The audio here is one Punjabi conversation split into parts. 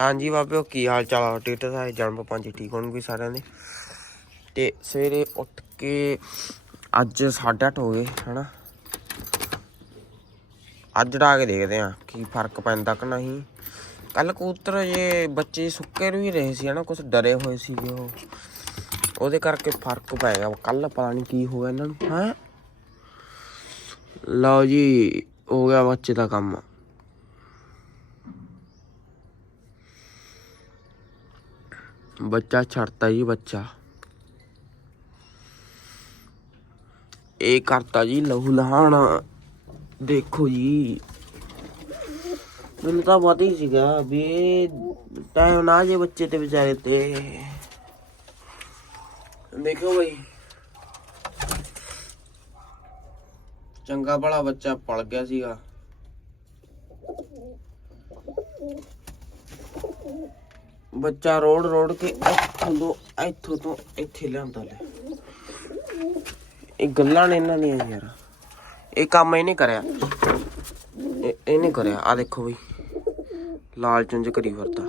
ਹਾਂਜੀ ਬਾਬਿਓ, ਕੀ ਹਾਲ ਚਾਲ ਆ? ਟੀਟਰ ਸਾਰੇ ਜਨਮ ਪੰਜ ਠੀਕ ਹੋਣਗੇ ਸਾਰਿਆਂ ਦੇ। ਤੇ ਸਵੇਰੇ ਉੱਠ ਕੇ ਅੱਜ 8:30 ਹੋ ਗਏ, ਹਨਾ? ਅੱਜ ਡਾ ਕੇ ਦੇਖਦੇ ਆ ਕੀ ਫ਼ਰਕ ਪੈਂਦਾ ਕਿ ਨਹੀਂ। ਕੱਲ ਕਬੂਤਰ ਜੇ ਬੱਚੇ ਸੁੱਕੇ ਨੂੰ ਹੀ ਰਹੇ ਸੀ, ਹਨਾ? ਕੁਝ ਡਰੇ ਹੋਏ ਸੀਗੇ ਉਹ। ਉਹਦੇ ਕਰਕੇ ਫ਼ਰਕ ਪੈ ਗਿਆ। ਕੱਲ ਪਤਾ ਨਹੀਂ ਕੀ ਹੋ ਗਿਆ ਇਹਨਾਂ ਨੂੰ, ਹੈ? ਲਓ ਜੀ, ਹੋ ਗਿਆ ਬੱਚੇ ਦਾ ਕੰਮ। ਬੱਚਾ ਛੱਡਤਾ ਜੀ ਬੱਚਾ। ਇਹ ਕਰਤਾ ਜੀ ਲਹੂ ਲਹਾਣਾ ਦੇਖੋ ਜੀ। ਮੈਨੂੰ ਤਾਂ ਪਤਾ ਹੀ ਸੀਗਾ ਵੀ ਟਾਈਮ ਨਾ ਜੇ ਬੱਚੇ ਤੇ ਵਿਚਾਰੇ ਤੇ। ਦੇਖੋ ਬਈ। ਚੰਗਾ ਭਲਾ ਬੱਚਾ ਪਲ ਗਿਆ ਸੀਗਾ। ਬੱਚਾ ਰੋੜ ਰੋੜ ਕੇ ਇੱਥੋਂ ਤੋਂ ਇੱਥੋਂ ਤੋਂ ਇੱਥੇ ਲਿਆਂਦਾ ਲੈ। ਇਹ ਗੱਲਾਂ ਨੇ ਇਹਨਾਂ ਦੀਆਂ ਯਾਰ। ਇਹ ਕੰਮ ਇਹਨੇ ਕਰਿਆ। ਇਹਨੇ ਕਰਿਆ। ਆ ਦੇਖੋ ਬਈ। ਲਾਲ ਚੁੰਝ ਕਰੀ ਵਰਤਾ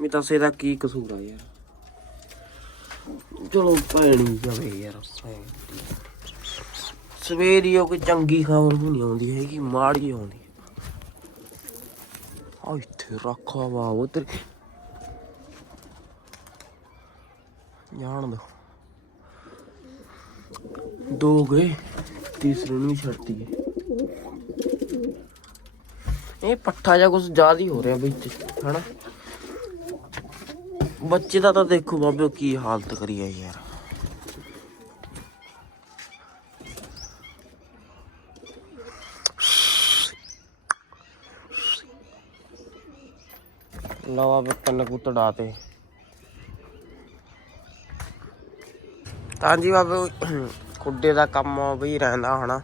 ਮੈਂ ਦੱਸ ਇਹਦਾ ਕੀ ਕਸੂਰ ਆ ਯਾਰ। ਚਲੋ ਪੈਣੀ ਜਾਵੇ ਯਾਰ। ਭੈਣ ਸਵੇਰੀ ਉਹ ਕੋਈ ਚੰਗੀ ਖਬਰ ਨਹੀਂ ਆਉਂਦੀ ਹੈਗੀ, ਮਾੜੀ ਆਉਂਦੀ ਆ ਰੱਖਾ ਵਾ, ਉਧਰ ਜਾਣ ਦੋ ਦੋ ਗਏ, ਤੀਸਰੇ ਨੂੰ ਛੱਡਤੀ ਇਹ ਪੱਠਾ ਜਾਂ ਕੁਝ ਜ਼ਿਆਦਾ ਹੀ ਹੋ ਰਿਹਾ ਵਿੱਚ ਹਨਾ? ਬੱਚੇ ਦਾ ਤਾਂ ਦੇਖੋ ਬਾਬੇ ਕੀ ਹਾਲਤ ਕਰੀ ਹੈ ਯਾਰ। ਲਵਾ ਬੇ ਕੰਨ ਕਬੂਤਰ ਡਾਤੇ। ਤਾਂ ਜੀ ਬਾਬੇ, ਖੁੱਡੇ ਦਾ ਕੰਮ ਵੀ ਰਹਿੰਦਾ ਹਨਾ।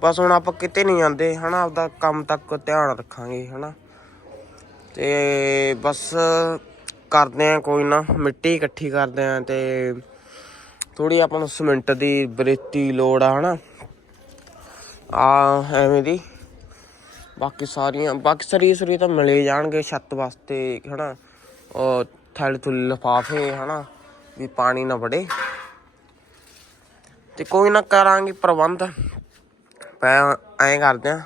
ਬਸ ਹੁਣ ਆਪਾਂ ਕਿਤੇ ਨਹੀਂ ਜਾਂਦੇ, ਹਨਾ, ਆਪਦਾ ਕੰਮ ਤੱਕ ਧਿਆਨ ਰੱਖਾਂਗੇ, ਹਨਾ। ਤੇ ਬਸ ਕਰਦੇ ਆ ਕੋਈ ਨਾ, ਮਿੱਟੀ ਇਕੱਠੀ ਕਰਦੇ ਆ ਤੇ ਥੋੜੀ ਆਪਾਂ ਨੂੰ ਸਿਮੈਂਟ ਦੀ ਬਰੇਤੀ ਲੋੜ ਆ, ਹਨਾ। ਆ ਐਵੇਂ ਦੀ ਬਾਕੀ ਸਾਰੀਆਂ, ਬਾਕੀ ਸਰੀ ਸਰੀ ਤਾਂ ਮਿਲੇ ਜਾਣਗੇ ਛੱਤ ਵਾਸਤੇ, ਹਨਾ। ਉਹ ਥੈਲੇ ਥੁੱਲ ਲਿਫਾਫੇ, ਹਨਾ, ਵੀ ਪਾਣੀ ਨਾ ਵੜੇ। ਤੇ ਕੋਈ ਨਾ ਕਰਾਂਗੇ ਪ੍ਰਬੰਧ। ਪੈ ਐਂ ਕਰਦੇ ਆ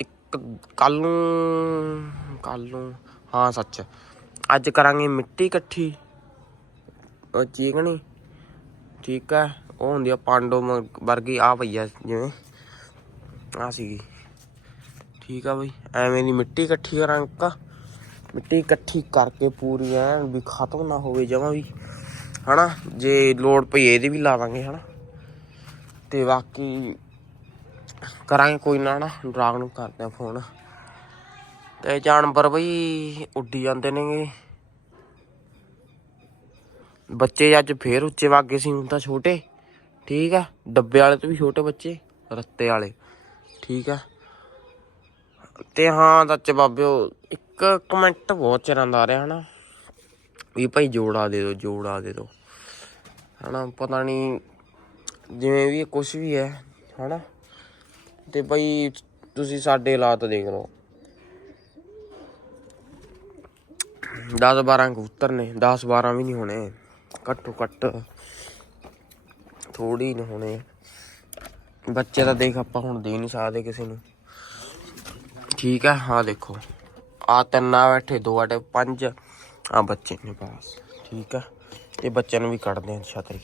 ਇੱਕ ਕੱਲ ਨੂੰ ਕੱਲ ਨੂੰ, ਹਾਂ, ਸੱਚ। ਅੱਜ ਕਰਾਂਗੇ ਮਿੱਟੀ ਇਕੱਠੀ। ਉਹ ਚੀਕਣੀ, ਠੀਕ ਹੈ, ਉਹ ਹੁੰਦੀ ਆ ਪਾਂਡੋ ਵਰਗੀ ਆ ਪਈ ਆ, ਜਿਵੇਂ। ਆ ਸੀਗੀ। ਠੀਕ ਆ ਬਈ, ਐਵੇਂ ਦੀ ਮਿੱਟੀ ਇਕੱਠੀ ਕਰਾਂਗਾ ਮਿੱਟੀ ਇਕੱਠੀ ਕਰਕੇ ਪੂਰੀ ਐਨ ਵੀ ਖਤਮ ਨਾ ਹੋਵੇ ਜਮਾ ਵੀ। ਹਨਾ, ਜੇ ਲੋੜ ਪਈ ਇਹਦੀ ਵੀ ਲਾ ਦਾਂਗੇ, ਹਨਾ। ਤੇ ਬਾਕੀ ਕਰਾਂਗੇ ਕੋਈ ਨਾ ਨਾ ਡਰਾਗ ਨੂੰ ਕਰਦੇ ਆ ਫੋਨ। ਤੇ ਜਾਨਵਰ ਬਈ, ਉੱਡੀ ਜਾਂਦੇ ਨੇਗੇ। ਬੱਚੇ ਅੱਜ ਫੇਰ ਉੱਚੇ ਵਾਗੇ ਸੀ, ਹੁਣ ਤਾਂ ਛੋਟੇ। ਠੀਕ ਆ, ਡੱਬੇ ਵਾਲੇ ਤੋਂ ਵੀ ਛੋਟੇ ਬੱਚੇ, ਰੱਤੇ ਵਾਲੇ। ਠੀਕ ਆ। ਤੇ ਹਾਂ, ਸੱਚ ਬਾਬਿਓ, ਇੱਕ ਕਮੈਂਟ ਬਹੁਤ ਚਿਰਾਂ ਦਾ ਆ ਰਿਹਾ, ਹਨਾ। ਵੀ ਭਾਈ ਜੋੜਾ ਦੇ ਦਿਓ ਜੋੜਾ ਦੇ ਦਿਓ ਹਨਾ, ਪਤਾ ਨਹੀਂ ਜਿਵੇਂ ਵੀ ਕੁਝ ਵੀ ਹੈ, ਹਨਾ। ਤੇ ਭਾਈ ਤੁਸੀਂ ਸਾਡੇ ਹਾਲਾਤ ਦੇਖ ਲਓ। 10 12 ਕਬੂਤਰ ਨੇ 10 12 ਵੀ ਨਹੀਂ ਹੋਣੇ। ਘੱਟੋ ਘੱਟ ਥੋੜੀ ਨਹੀਂ ਹੋਣੇ। ਬੱਚੇ ਤਾਂ ਦੇਖ ਆਪਾਂ ਹੁਣ ਦੇ ਨਹੀਂ ਸਕਦੇ ਕਿਸੇ ਨੂੰ। ਠੀਕ ਹੈ ਹਾਂ ਦੇਖੋ। ਆ ਤਿੰਨ ਆ ਬੈਠੇ, ਦੋ ਆਟੇ ਪੰਜ। ਆ ਬੱਚੇ ਨੇ ਪਾਸ ਠੀਕ ਹੈ, ਇਹ ਬੱਚਿਆਂ ਨੂੰ ਵੀ ਕੱਢਦੇ ਆ ਛਤਰੀ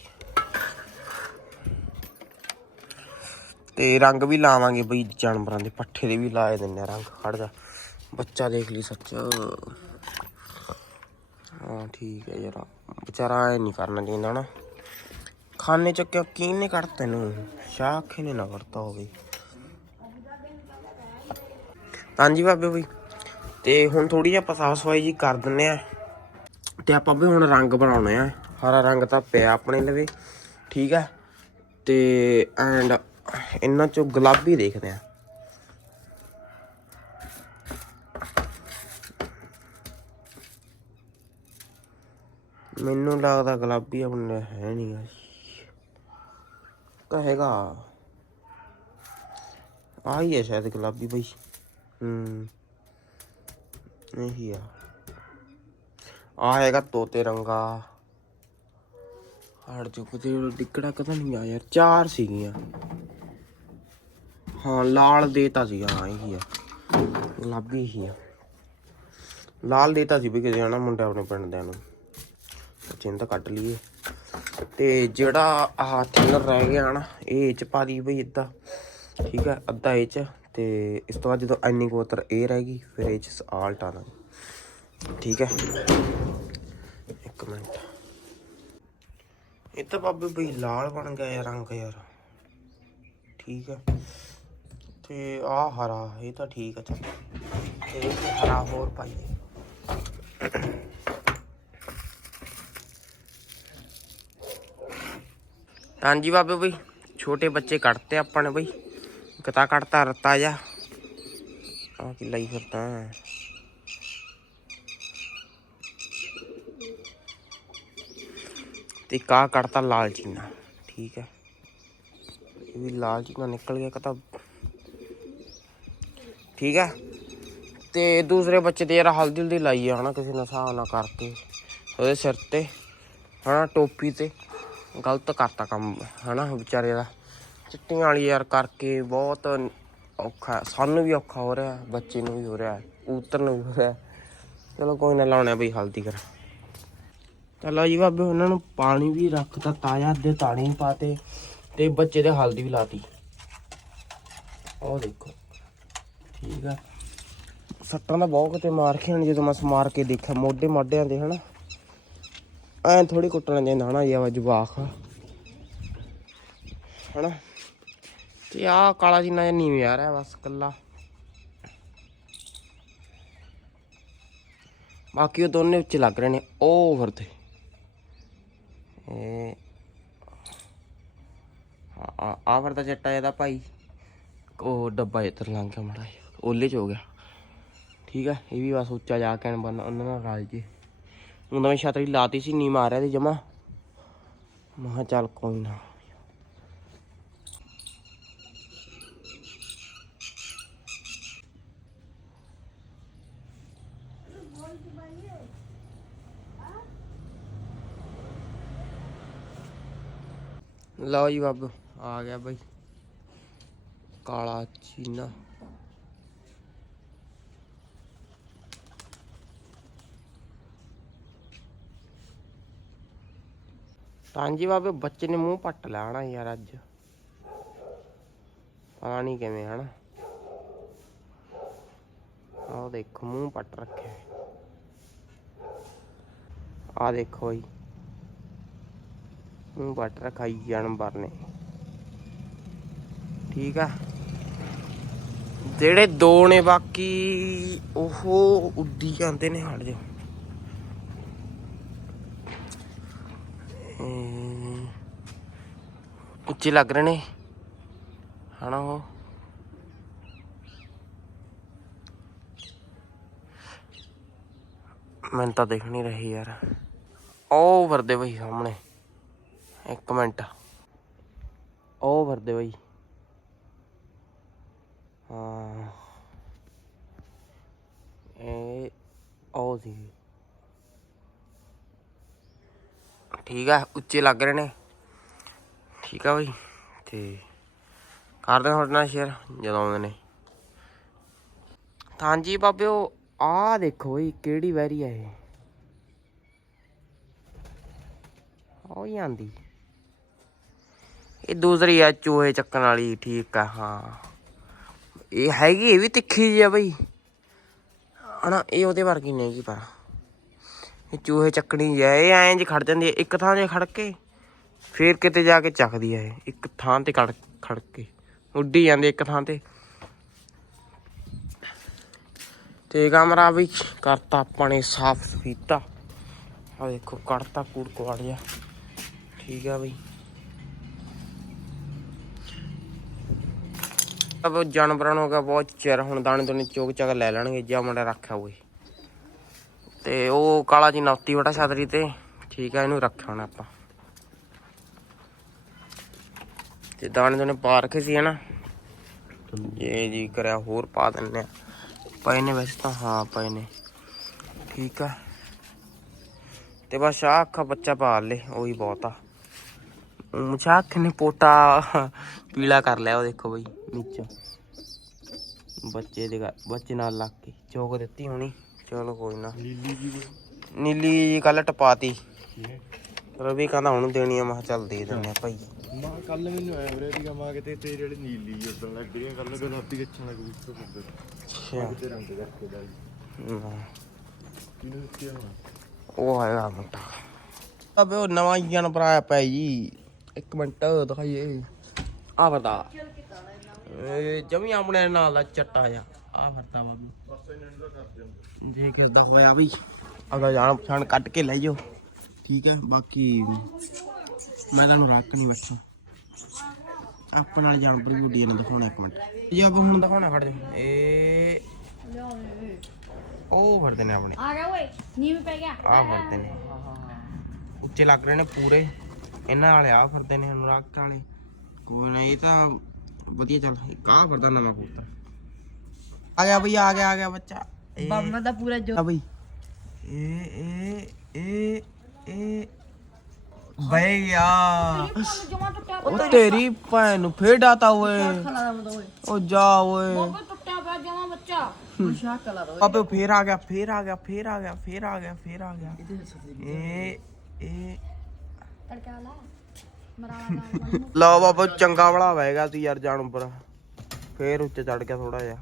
ਤੇ। ਰੰਗ ਵੀ ਲਾਵਾਂਗੇ ਬਈ, ਜਾਨਵਰਾਂ ਦੇ ਪੱਠੇ ਦੇ ਵੀ ਲਾਏ ਦਿੰਨੇ ਆ ਰੰਗ। ਖੜ ਜਾ। ਬੱਚਾ ਦੇਖ ਲਈ ਸੱਚ। ਹਾਂ ਠੀਕ ਹੈ ਯਾਰ, ਵਿਚਾਰਾ ਐ ਨਹੀਂ ਕਰਨਾ ਚਾਹੀਦਾ ਨਾ। ਖਾਨੇ ਚ ਕਿਉਂ ਕਿਹਨੇ ਕੱਢ ਤੈਨੂੰ? ਸ਼ਾਖ ਨੇ ਨਾ ਕਰਤਾ ਹੋਵੇ। ਹਾਂਜੀ ਬਾਬੇ ਬਈ। ਤੇ ਹੁਣ ਥੋੜੀ ਜਿਹੀ ਆਪਾਂ ਸਾਫ਼ ਸਫ਼ਾਈ ਜੀ ਕਰ ਦਿੰਨੇ ਆ ਤੇ ਆਪਾਂ ਵੀ ਹੁਣ ਰੰਗ ਬਣਾਉਣੇ ਆ। ਹਰਾ ਰੰਗ ਤਾਂ ਪਿਆ ਆਪਣੇ ਲਵੇ। ਠੀਕ ਆ। ਤੇ ਐਂਡ ਇਹਨਾਂ ਚੋਂ ਗੁਲਾਬੀ ਦੇਖਦੇ ਆ ਮੈਨੂੰ ਲੱਗਦਾ ਗੁਲਾਬੀ ਆਪਣੇ ਹੈ ਨਹੀਂ ਨਹੀਂਗਾ ਕਹੇਗਾ ਆਹੀ ਹੈ ਸ਼ਾਇਦ ਗੁਲਾਬੀ ਬਈ। ਹੂੰ। ਇਹੀ ਆ। ਆ ਹੈਗਾ ਤੋਤੇ ਰੰਗਾ। ਹੜ ਚੁੱਕਦੇ ਡਿੱਕੜਾ ਕਦਾ ਨਹੀਂ ਆ ਯਾਰ। ਚਾਰ ਸੀਗੀਆਂ। ਹਾਂ, ਲਾਲ ਦੇਤਾ ਸੀ। ਹਾਂ, ਇਹੀ ਆ। ਗੁਲਾਬੀ ਹੀ ਆ। ਲਾਲ ਦੇਤਾ ਸੀ ਵੀ ਕਿਸੇ ਹਨਾ ਮੁੰਡੇ ਆਪਣੇ ਪਿੰਡ ਦੇ ਨੂੰ। ਚਿੰਤਾ ਕੱਟ ਲਈਏ। ਤੇ ਜਿਹੜਾ ਆਹ ਥਿਨਰ ਰਹਿ ਗਿਆ ਨਾ, ਇਹ ਚ ਪਾ ਦੀ ਬਈ ਇਦਾਂ ਠੀਕ ਹੈ, ਅੱਧਾ ਇਹ ਚ, ਤੇ ਇਸ ਤੋਂ ਬਾਅਦ ਜਦੋਂ ਐਨੀ ਕੋਤਰ ਇਹ ਰਹਿ ਗਈ, ਫਿਰ ਇਹ ਚ ਆਲਟ ਆ ਆਣਾ ਠੀਕ ਹੈ? ਇੱਕ ਮਿੰਟ। ਇਹ ਤਾਂ ਬਾਬੇ ਬਈ ਲਾਲ ਬਣ ਗਿਆ ਯਾਰ ਰੰਗ ਯਾਰ। ਠੀਕ ਹੈ? ਤੇ ਆ ਹਰਾ, ਇਹ ਤਾਂ ਠੀਕ ਹੈ, ਚੱਲ। ਤੇ ਹਰਾ ਹੋਰ ਪਾਈਏ। ਹਾਂਜੀ ਬਾਬੇ ਬਈ, ਛੋਟੇ ਬੱਚੇ ਕੱਢਤੇ ਆਪਾਂ ਨੇ ਬਈ। ਕਤਾ ਕੱਢਤਾ ਰਤਾ ਜਾ ਆ ਕੀ ਲਈ ਫਿਰਦਾ ਤੇ ਕਾ ਕੱਢਤਾ ਲਾਲ ਚੀਨਾ, ਠੀਕ ਹੈ ਇਹ ਵੀ ਲਾਲ ਚੀਨਾ ਨਿਕਲ ਗਿਆ ਕਤਾ ਠੀਕ ਹੈ ਤੇ ਦੂਸਰੇ ਬੱਚੇ ਤੇ ਯਾਰ ਹਲਦੀ ਹਲਦੀ ਲਾਈ ਆ ਹਨਾ, ਕਿਸੇ ਨੇ ਹਿਸਾਬ ਨਾਲ ਕਰਕੇ। ਉਹਦੇ ਸਿਰ ਤੇ, ਹਨਾ, ਟੋਪੀ ਤੇ। ਗਲਤ ਕਰਤਾ ਕੰਮ, ਹਨਾ, ਵਿਚਾਰੇ ਦਾ। ਚਿੱਟੀਆਂ ਵਾਲੀ ਯਾਰ ਕਰਕੇ ਬਹੁਤ ਔਖਾ, ਸਾਨੂੰ ਵੀ ਔਖਾ ਹੋ ਰਿਹਾ, ਬੱਚੇ ਨੂੰ ਵੀ ਹੋ ਰਿਹਾ, ਕਬੂਤਰ ਨੂੰ ਵੀ ਹੋ ਰਿਹਾ। ਚਲੋ ਕੋਈ ਨਾ, ਲਾਉਣਾ ਬਈ, ਹਲਦੀ ਕਰ ਚਲੋ ਜੀ ਬਾਬੇ, ਉਹਨਾਂ ਨੂੰ ਪਾਣੀ ਵੀ ਰੱਖਤਾ ਤਾਜ਼ਾ, ਅੱਧੇ ਤਾਣੀ ਪਾਤੇ ਤੇ ਬੱਚੇ ਦੇ ਹਲਦੀ ਵੀ ਲਾਤੀ। ਉਹ ਦੇਖੋ, ਠੀਕ ਆ। ਸੱਟਾਂ ਦਾ ਬਹੁਤ ਕਿਤੇ ਮਾਰ ਖਿਆਣ ਜਦੋਂ ਮੈਂ ਸਮਾਰ ਕੇ ਦੇਖਿਆ ਮੋਢੇ ਮੋਢਿਆਂ ਦੇ, ਹਨਾ। ਐ ਥੋੜੀ ਕੁੱਟਣਾ ਚਾਹੀਦਾ ਹਨਾ, ਇਹ ਜਵਾਖ ਹਨਾ? ਤੇ ਆ ਕਾਲਾ ਜਿੰਨਾ ਜਿਹਾ ਨੀਵੇਂ ਆ ਰਿਹਾ ਬਸ ਕੱਲਾ ਬਾਕੀ ਉਹ ਦੋਨੇ ਉੱਚੇ ਲੱਗ ਰਹੇ ਨੇ, ਉਹ ਉਵਰ ਤੇ। ਇਹ ਆ ਆ ਵਰਦਾ ਚੱਟਾ ਇਹਦਾ ਭਾਈ, ਉਹ ਡੱਬਾ ਇੱਧਰ ਲੰਘ ਗਿਆ ਮੜਾ ਓਲੇ ਚ ਹੋ ਗਿਆ। ਠੀਕ ਹੈ ਇਹ ਵੀ ਬਸ ਉੱਚਾ ਜਾ ਕੇ ਉਹਨਾਂ ਨਾਲ ਰਲ ਜੇ। ਉਹਨਾਂ ਮੈਂ ਛਤਰੀ ਲਾਤੀ ਸੀ ਨੀ ਮਾਰਿਆ ਤੇ ਜਮਾ। ਮਹਾ ਚੱਲ ਕੋਈ ਨਾ। ਲਓ ਜੀ ਬਾਬੂ, ਆ ਗਿਆ ਬਈ। ਕਾਲਾ ਚੀਨਾ। ਹਾਂਜੀ ਬਾਬੇ, ਬੱਚੇ ਨੇ ਮੂੰਹ ਪੱਟ ਲੈਣਾ ਯਾਰ ਅੱਜ। ਪਤਾ ਨਹੀਂ ਕਿਵੇਂ, ਹਨਾ। ਆਹ ਦੇਖੋ, ਮੂੰਹ ਪੱਟ ਰੱਖਿਆ। ਆ ਦੇਖੋ ਜੀ ਮੂੰਹ ਪੱਟ ਰੱਖਾ ਜੀ ਜਾਨਵਰ ਨੇ। ਠੀਕ ਆ। ਜਿਹੜੇ ਦੋ ਨੇ ਬਾਕੀ, ਉਹ ਉੱਡੀ ਜਾਂਦੇ ਨੇ ਹਟ ਜਾ ਉੱਚੇ ਲੱਗ ਰਹੇ ਨੇ। ਹਨਾ ਉਹ। ਮੈਨੂੰ ਤਾਂ ਦਿਖ ਨਹੀਂ ਰਹੀ ਯਾਰ। ਉਹ ਵਰਦੇ ਬਈ ਸਾਹਮਣੇ। ਇੱਕ ਮਿੰਟ। ਉਹ ਵਰਦੇ ਬਈ। ਹਾਂ। ਇਹ ਉਹ ਸੀ। ਠੀਕ ਆ, ਉੱਚੇ ਲੱਗ ਰਹੇ ਨੇ। ਠੀਕ ਆ ਬਈ ਤੇ ਕਰਦੇ ਹਾਂ ਤੁਹਾਡੇ ਨਾਲ ਸ਼ੇਅਰ ਜਦੋਂ ਆਉਂਦੇ ਨੇ। ਹਾਂਜੀ ਬਾਬਿਓ ਆਹ ਦੇਖੋ ਬਈ ਕਿਹੜੀ ਵੈਰੀ ਆ ਇਹ। ਉਹ ਹੀ ਆਂਦੀ। ਇਹ ਦੂਸਰੀ ਆ ਚੂਹੇ ਚੱਕਣ ਵਾਲੀ ਠੀਕ ਆ ਹਾਂ। ਇਹ ਹੈਗੀ ਇਹ ਵੀ ਤਿੱਖੀ ਜੀ ਆ ਬਈ। ਹਨਾ ਇਹ ਉਹਦੇ ਵਰਗੀ ਨਹੀਂ ਹੈਗੀ ਪਰ। ਇਹ ਚੂਹੇ ਚੱਕਣੀ ਜੀ ਆ ਇਹ ਐਂ ਜੀ ਖੜ ਜਾਂਦੀ ਇੱਕ ਥਾਂ 'ਤੇ ਖੜ ਕੇ। ਫੇਰ ਕਿਤੇ ਜਾ ਕੇ ਚੱਕਦੀ ਆ ਇਹ। ਇੱਕ ਥਾਂ ਤੇ ਖੜ ਖੜ ਕੇ। ਉੱਡੀ ਜਾਂਦੇ ਇੱਕ ਥਾਂ ਤੇ। ਤੇ ਕਮਰਾ ਵੀ ਕਰਤਾ ਆਪਾਂ ਨੇ ਸਾਫ਼ ਸੁਥਰਾ ਆ ਦੇਖੋ ਕੱਢਤਾ ਕੂੜ ਕੁਆੜ ਜਾ ਠੀਕ ਆ ਬਈ। ਅਬ ਜਾਨਵਰਾਂ ਨੂੰ ਹੋ ਬਹੁਤ ਚਿਰ ਹੁਣ ਦਾਣੇ ਦੋਨੇ ਚੋਕ ਚੱਕ ਲੈ ਲੈਣਗੇ, ਜਾਂ ਮੁੰਡਾ ਰੱਖਿਆ ਹੋਵੇ। ਤੇ ਉਹ ਕਾਲਾ ਜੀ ਨੌਤੀ ਵਟਾ ਛਤਰੀ ਤੇ। ਠੀਕ ਆ, ਇਹਨੂੰ ਰੱਖਿਆ ਹੁਣ ਆਪਾਂ। ਤੇ ਦਾਣੇ ਦੋਨੇ ਪਾ ਰੱਖੇ ਸੀ ਹਨਾ? ਇਹ ਜੀ ਕਰਿਆ ਹੋਰ ਪਾ ਦਿੰਨੇ ਆ। ਪਏ ਨੇ ਵੈਸੇ ਤਾਂ ਹਾਂ ਪਏ ਨੇ। ਠੀਕ ਆ। ਤੇ ਬਸ ਆਹ ਅੱਖਾਂ ਬੱਚਾ ਪਾਲ ਲੇ ਉਹੀ ਬਹੁਤ ਆ। ਮੁਛਾਖ ਨੇ ਪੋਟਾ ਪੀਲਾ ਕਰ ਲਿਆ ਉਹ ਦੇਖੋ ਬਈ ਨੀਚੇ। ਬੱਚੇ ਦੇ ਬੱਚੇ ਨਾਲ ਲੱਗ ਕੇ ਚੋਕ ਦਿੱਤੀ ਹੋਣੀ। ਚਲੋ ਕੋਈ ਨਾ। ਨੀਲੀ ਜੀ ਕੱਲ ਟਪਾਤੀ। ਰਵੀ ਕਹਿੰਦਾ ਹੁਣ ਦੇਣੀ ਆ ਮੈਂ ਕਿਹਾ ਚੱਲ ਦੇ ਦਿੰਦੇ ਆ ਭਾਈ। ਮਾਂ ਕੱਲ ਮੈਨੂੰ ਆਇਆ ਵੀਰੇ ਦੀ ਮਾਂ ਕਿਤੇ ਤੇਰੇ ਜਿਹੜੇ ਨੀਲੀ ਉਦੋਂ ਲੱਗ ਰਹੀ ਕੱਲ ਗੁਲਾਬੀ ਕੱਛਾਂ ਲੱਗ ਉੱਤੋਂ ਫਿਰਦੇ ਅੱਛਾ। ਤੇ ਰੰਗ ਦੇ ਰੱਖੇ ਦਾ ਕਿਹਨੂੰ ਦਿੱਤੀ ਹੋਣਾ ਉਹ ਹੈਗਾ ਮੁੰਡਾ। ਅਬੇ ਉਹ ਨਵਾਂ ਜਾਨਵਰ ਆਇਆ ਪਿਆ ਜੀ। ਇੱਕ ਮਿੰਟ ਦਿਖਾਈਏ। ਆ ਵਰਦਾ ਇਹ ਜਮੀ ਆਪਣੇ ਨਾਲ ਦਾ ਚੱਟਾ ਜਾ ਆ ਵਰਦਾ ਬਾਬੂ ਜੇ ਕਿਸ ਦਾ ਹੋਇਆ ਬਈ ਅਗਾ ਜਾਣ ਪਛਾਣ ਕੱਟ ਕੇ ਲੈ ਜਾਓ। ਠੀਕ ਹੈ ਬਾਕੀ ਮੈਂ ਤੁਹਾਨੂੰ ਰੱਖ ਨਹੀਂ ਬੈਠਾ। ਆਪਣੇ ਨਾਲ ਜਾਨਵਰ ਵੀ ਗੁੱਡੀਆਂ ਨੂੰ ਦਿਖਾਉਣਾ ਇੱਕ ਮਿੰਟ। ਜੇ ਆਪਾਂ ਹੁਣ ਦਿਖਾਉਣਾ ਫੜ ਜਾ ਇਹ ਉਹ ਫੜਦੇ ਨੇ ਆਪਣੇ। ਆ ਗਿਆ ਓਏ ਨੀਵੇਂ ਪੈ ਗਿਆ। ਆ ਫਿਰਦੇ ਨੇ। ਉੱਚੇ ਲੱਗ ਰਹੇ ਨੇ ਪੂਰੇ। ਇਹਨਾਂ ਵਾਲੇ ਆ ਫਿਰਦੇ ਨੇ ਅਨੁਰਾਗ ਵਾਲੇ। ਕੋਈ ਨਾ ਇਹ ਤਾਂ ਵਧੀਆ ਚੱਲ ਇੱਕ ਆ ਫਿਰਦਾ ਨਵਾਂ ਕਬੂਤਰ। ਆ ਗਿਆ ਬਈ ਆ ਗਿਆ ਆ ਗਿਆ ਬੱਚਾ। ਬੰਮ ਦਾ ਪੂਰਾ ਜੋ ਆ ਬਈ। ਇਹ ਇਹ ਇਹ ਇਹ ਜਮਾ ਟੁੱਟਿਆ ਉਹ ਤੇਰੀ ਭੈਣ ਨੂੰ ਫੇਰ ਡਾਤਾ ਓਏ। ਉਹ ਜਾ ਓਏ। ਬਾਬਾ ਟੁੱਟਿਆ ਪਿਆ ਜਮਾ ਬੱਚਾ ਸ਼ਾਕ ਕਲਾ ਦਾ ਆਪੇ ਫੇਰ ਆ ਗਿਆ ਫੇਰ ਆ ਗਿਆ ਫੇਰ ਆ ਗਿਆ ਫੇਰ ਆ ਗਿਆ ਫੇਰ ਆ ਗਿਆ। ਇਹ ਇਹ ਤੜਕਾ ਲਾ ਮਰਾਵਾ ਦਾ ਲਓ ਬਾਬਾ ਚੰਗਾ ਵਾਲਾ ਹੋਵੇਗਾ ਸੀ ਯਾਰ ਜਾਨਵਰ। ਫੇਰ ਉੱਤੇ ਚੜ ਗਿਆ ਥੋੜਾ ਜਿਹਾ।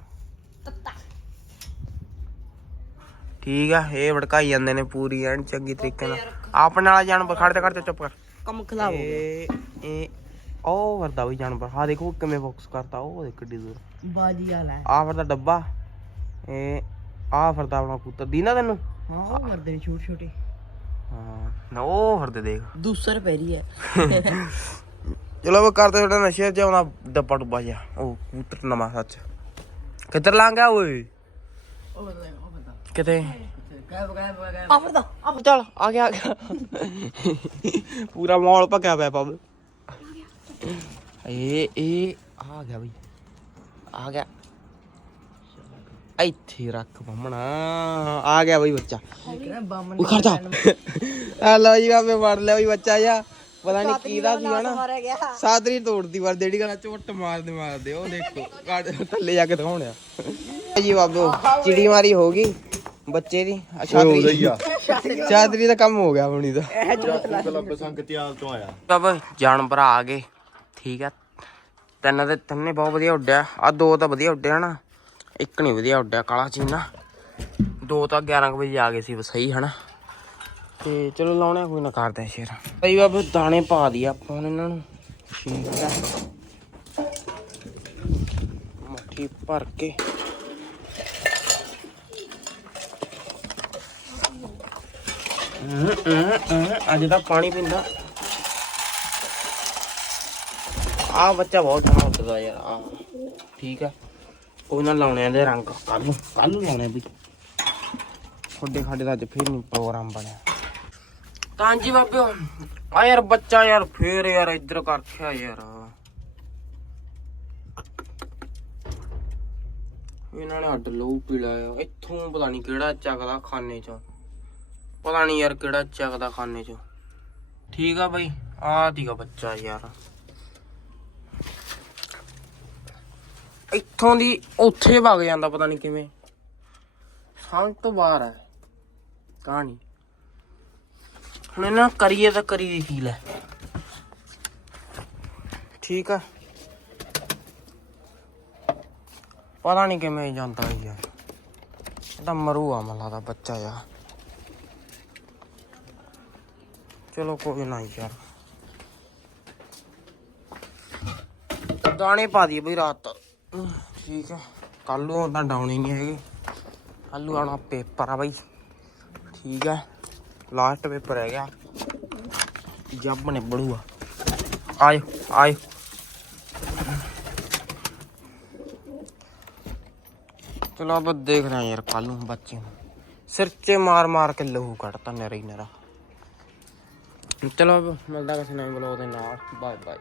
ਠੀਕ ਆ ਇਹ ਵੜਕਾਈ ਜਾਂਦੇ ਨੇ ਪੂਰੀ ਐਨ ਚੰਗੀ ਤਰੀਕੇ ਨਾਲ। ਆਪਣੇ ਵਾਲਾ ਜਾਨਵਰ ਖੜਦੇ ਖੜਦੇ ਚੁੱਪ ਕਰ। ਕੰਮ ਇਹ ਇਹ ਉਹ ਵਰਦਾ ਵੀ ਜਾਨਵਰ। ਹਾਂ ਦੇਖੋ ਕਿਵੇਂ ਫੋਕਸ ਕਰਤਾ ਉਹ ਦੇਖ ਕਿੱਡੀ ਦੂਰ। ਬਾਜੀ ਵਾਲਾ ਆ ਵਰਦਾ ਡੱਬਾ। ਇਹ ਆ ਵਰਦਾ ਆਪਣਾ ਪੁੱਤਰ ਦੀਨਾ ਤੈਨੂੰ? ਹਾਂ ਉਹ ਕਰਦੇ ਨੇ ਛੋਟੇ ਛੋਟੇ। ਹਾਂ ਨਾ ਉਹ ਵਰਦੇ ਦੇਖ। ਦੂਸਰ ਪੈ ਰਹੀ ਹੈ। ਚਲੋ ਉਹ ਕਰਦੇ ਥੋੜਾ ਨਸ਼ੇ ਚ ਆਉਂਦਾ ਡੱਬਾ ਡੁੱਬਾ ਜਿਹਾ। ਉਹ ਕੂਤਰ ਨਵਾਂ ਸੱਚ। ਕਿੱਧਰ ਲਾਂਗਾ ਓਏ? ਉਹ ਬਤਾ ਕਿਤੇ? ਆ ਫੜਦਾ ਆ ਚੱਲ ਆ ਗਿਆ ਆ ਗਿਆ। ਪੂਰਾ ਮਾਲ ਭੱਕਿਆ ਪਿਆ ਪਬ ਇਹ ਇਹ ਆ ਗਿਆ ਬਈ। ਆ ਗਿਆ। ਇੱਥੇ ਰੱਖ ਬੰਮਣਾ ਆ ਗਿਆ ਬਈ ਬੱਚਾ। ਉਹ ਖੜਦਾ ਆ ਲਓ ਜੀ ਬਾਬੇ ਮਾਰ ਲਿਆ ਬਈ ਬੱਚਾ ਜਾ ਪਤਾ ਨਹੀਂ ਕੀ ਦਾ ਸੀਗਾ ਨਾ। ਮਾਰਿਆ ਗਿਆ। ਸਾਦਰੀ ਤੋੜਦੀ ਵਾਰ ਜਿਹੜੀ ਗੱਲ ਝੁੱਟ ਮਾਰਦੇ ਮਾਰਦੇ। ਉਹ ਦੇਖੋ ਥੱਲੇ ਜਾ ਕੇ ਦਿਖਾਉਣਿਆ ਜੀ ਬਾਬੇ ਚਿੜੀ ਮਾਰੀ ਹੋ ਗਈ। ਬੱਚੇ ਦੀ ਆ ਛਾਤਰੀ। ਛਾਤਰੀ ਦਾ ਕੰਮ ਹੋ ਗਿਆ ਹੁਣੀ ਦਾ। ਕਲੱਬ ਸੰਗ ਤਿਆਲ ਤੋਂ ਆਇਆ। ਬਾਬਾ ਜਾਨਵਰ ਆ ਗਏ। ਠੀਕ ਆ। ਤਿੰਨ ਦੇ ਤਿੰਨੇ ਬਹੁਤ ਵਧੀਆ ਉੱਡਿਆ। ਆ ਦੋ ਤਾਂ ਵਧੀਆ ਉੱਡਿਆ ਨਾ ਇੱਕ ਨਹੀਂ ਵਧੀਆ ਉੱਡਿਆ ਕਾਲਾ ਚੀਨਾ। ਦੋ ਤਾਂ 11 ਕੁ ਵਜੇ ਆ ਗਏ ਸੀ ਸਹੀ ਹਨਾ। ਤੇ ਚਲੋ ਲਾਉਣੇ ਕੋਈ ਨਾ ਕਰਦੇ ਸ਼ੇਰ ਭਾਈ ਬਾਬੇ ਦਾਣੇ ਪਾ ਦੀ ਆਪਾਂ ਹੁਣ ਇਹਨਾਂ ਨੂੰ। ਠੀਕ ਆ। ਮੱਠੀ ਭਰ ਕੇ। ਅੱਜ ਦਾ ਪਾਣੀ ਪੀਂਦਾ। ਆ ਬੱਚਾ ਬਹੁਤ ਸੋਹਣਾ ਉੱਡਦਾ ਯਾਰ ਆ ਠੀਕ ਆ। ਕੋਈ ਨਾ ਲਾਉਣੇ ਆ ਰੰਗ। ਕੱਲ ਨੂੰ ਕੱਲ ਨੂੰ ਲਾਉਣੇ ਵੀ ਤੁਹਾਡੇ ਸਾਡੇ ਦਾ ਅੱਜ ਫੇਰ ਨਹੀਂ ਪ੍ਰੋਗਰਾਮ ਬਣਿਆ। ਤਾਂ ਜੀ ਬਾਬੇ ਆ ਯਾਰ ਬੱਚਾ ਯਾਰ ਫੇਰ ਯਾਰ ਇੱਧਰ ਕਰਖਿਆ ਯਾਰ। ਇਹਨਾਂ ਨੇ ਹੱਡ ਲਹੂ ਪੀ ਇੱਥੋਂ ਪਤਾ ਨਹੀਂ ਕਿਹੜਾ ਚੱਕਦਾ ਖਾਨੇ ਚੋਂ। ਪਤਾ ਨਹੀਂ ਯਾਰ ਕਿਹੜਾ ਚੱਕਦਾ ਖਾਨੇ ਚੋਂ। ਠੀਕ ਆ ਬਾਈ ਆ ਤੀਗਾ ਬੱਚਾ ਯਾਰ। ਇੱਥੋਂ ਦੀ ਉੱਥੇ ਵਗ ਜਾਂਦਾ ਪਤਾ ਨਹੀਂ ਕਿਵੇਂ। ਸਮਝ ਤੋਂ ਬਾਹਰ ਹੈ ਕਹਾਣੀ। ਹੁਣ ਇਹਨਾਂ ਕਰੀਏ ਤਾਂ ਕਰੀ ਦੀ ਫੀਲ ਹੈ ਠੀਕ ਆ। ਪਤਾ ਨਹੀਂ ਕਿਵੇਂ ਜਾਂਦਾ ਯਾਰ। ਇਹ ਤਾਂ ਮਰੂਗਾ ਮਲਾ ਦਾ ਬੱਚਾ ਯਾਰ। ਚਲੋ ਕੋਈ ਨਾ ਯਾਰ। ਦਾਣੇ ਪਾ ਦੀ ਬਈ ਰਾਤ। ਠੀਕ ਹੈ ਕੱਲ ਨੂੰ ਤਾਂ ਡਾਉਣੀ ਨਹੀਂ ਹੈਗੀ। ਕੱਲੂ ਆਣਾ ਪੇਪਰ ਆ ਬਈ। ਠੀਕ ਹੈ ਲਾਸਟ ਪੇਪਰ ਹੈ ਗਿਆ ਜੱਬ ਨੇ ਬੜੂਆ ਆਇਓ ਆਇਓ। ਚਲੋ ਅਬ ਦੇਖ ਰਹੇ ਯਾਰ ਕੱਲ ਨੂੰ ਬੱਚੇ ਸਿਰ 'ਚ ਮਾਰ ਮਾਰ ਕੇ ਲਹੂ ਕੱਢਤਾ ਨਰੀ ਨਰਾ। ਚਲੋ ਮਿਲਦਾ ਕਿਸੇ ਨਵੇਂ ਬਲੌਗ ਦੇ ਨਾਲ। Bye bye